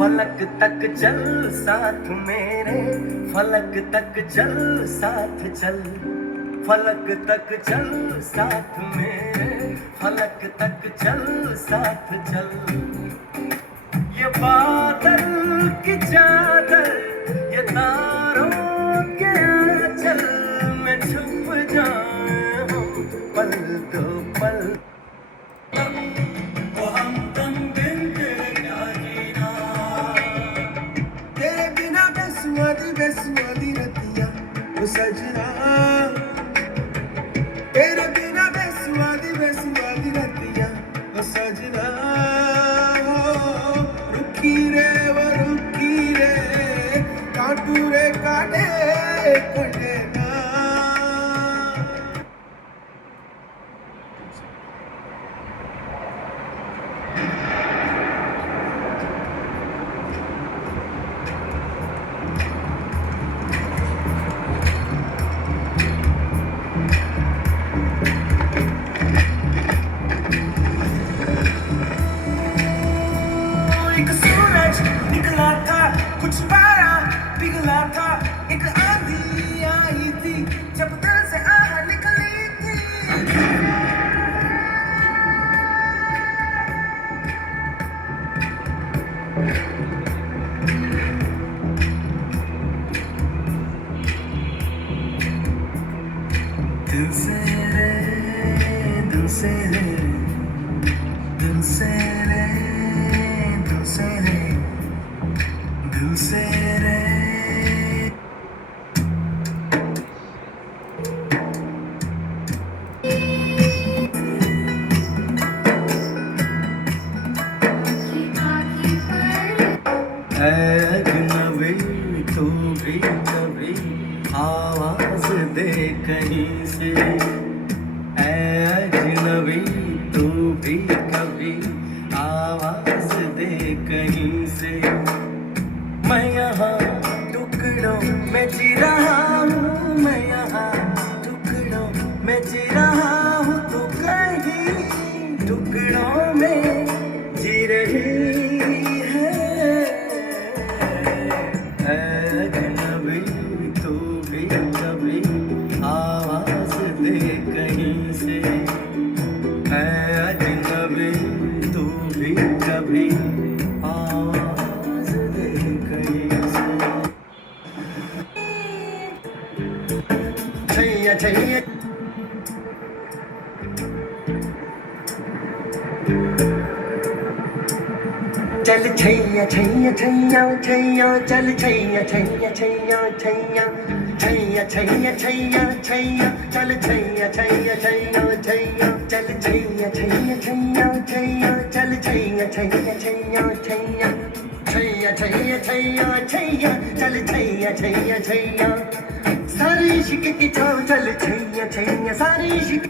फलक तक चल साथ मेरे, फलक तक चल साथ चल, फलक तक चल साथ मेरे, फलक तक चल साथ चल। ये बादल की चादर, ये तारों के आंचल में छुप जाऊं पल दो पल। बेसुआदी रतिया ओ सजना, तेरे बिना बेसुआदी रतिया ओ सजना। रुखी रे वो रुखी रे, काटू रे काटे कटे ना। एक सूरज निकला था, कुछ पारा पिघला था, एक आंधी आई थी जब दिल से आह निकली थी। दिल से रे, दिल से रे, दिल से रे, दिल से रे, दिल से रे। अजनबी तू भी कभी आवाज दे कहीं से, अजनबी तू भी कभी आवाज दे कहीं से। मैं यहाँ टुकड़ों में जी रहा हूँ, मैं यहाँ टुकड़ों में जी रहा हूँ, तू कहीं टुकड़ों में जी रही है। अजनबी तू भी कभी आवाज दे कहीं से, अजनबी तू भी कभी आवाज दे कहीं से। छैया छैया चल छैया छैया छैया छैया, चल छैया छैया छैया छैया, छैया छैया छैया छैया, चल छैया छैया छैया छैया, चल छैया छैया छैया छैया, चल छैया छैया छैया छैया, छैया छैया छैया छैया, चल छैया छैया छैया। सारे इश्क की छाँव चल छैया छैया, सारे इश्क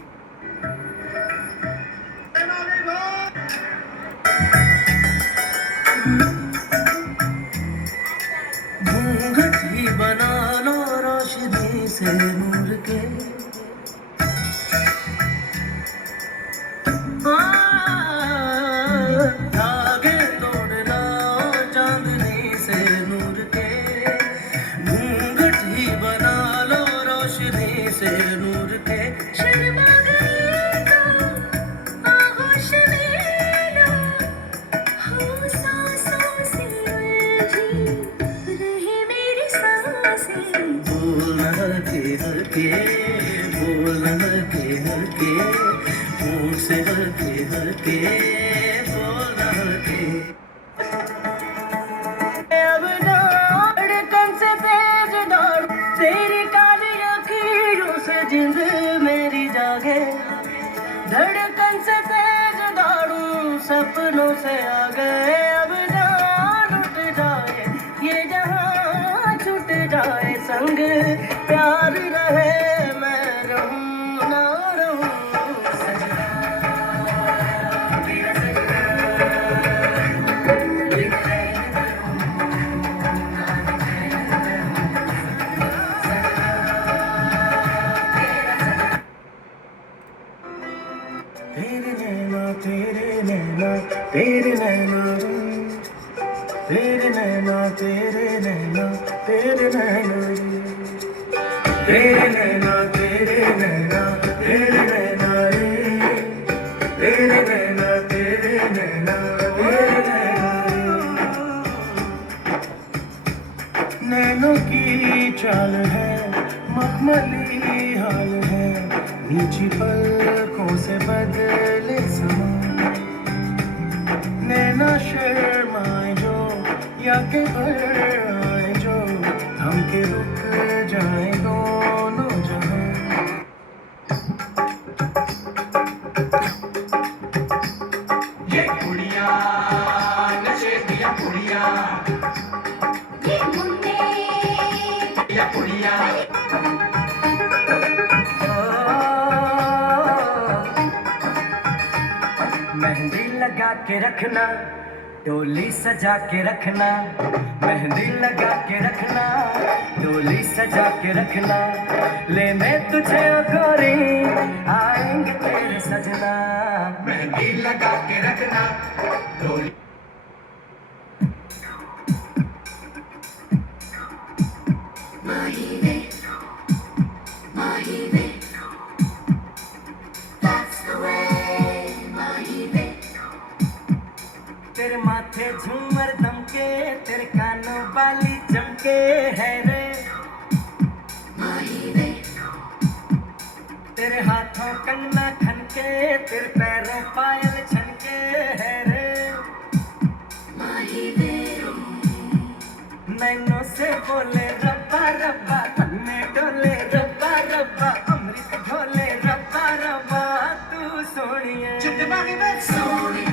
घूंघट ही बना लो रोशनी से नूर के, धागे तोड़ लाओ चांदनी से नूर के। घूंघट ही बना लो रोशनी से नूर के। शर्मा गई तो आगोश में लो, हो सांसों से उलझी रहे मेरी सांसें। बोल हल्के हल्के, बोल हल्के हल्के, होंठ से हल्के हल्के, बोल हल्के। अब धड़कन से तेज दौड़, तेरी काली लकीरों से जिंद मेरी जागे। धड़कन से तेज दौड़ूं, सपनों से आगे। अब जान उठ जाए, ये जहां छूट जाए, संग प्यार रहे मैं रहूं ना रहूं। सजना तेरा तेरे नैना तेरे नैना तेरे नैना रे, तेरे नैना तेरे नैना तेरे नैना रे, तेरे नैना तेरे नैना तेरे नैना रे। नैनों की चाल है मखमली हाल है, नीची पलकों से बदले समा। नैना शर्माए जो या के भर आए जो, हम के रुक जाए दोनों जहां। ये कुड़िया नशे दिया कुड़िया, ये मुन्ने या कुड़िया मेहंदी लगा के रखना, डोली सजा के रखना, मेहंदी लगा के रखना, डोली सजा के रखना, लेने तुझे ओ गोरी आएंगे तेरे सजना। मेहंदी लगा के रखना, डोली Mahive, Mahive, that's the way, Mahive. तेरे माथे झूमर दमके, तेरे कानों वाली चमके है रे, Mahive, तेरे हाथों कंगना खनके, तेरे पैरों पायल छनके है रे। Mahive, नैनों से बोले रब्बा रब्बा, तन में डोले रब्बा रब्बा, अमृत घोले रब्बा रब्बा, तू सोनिए Sony,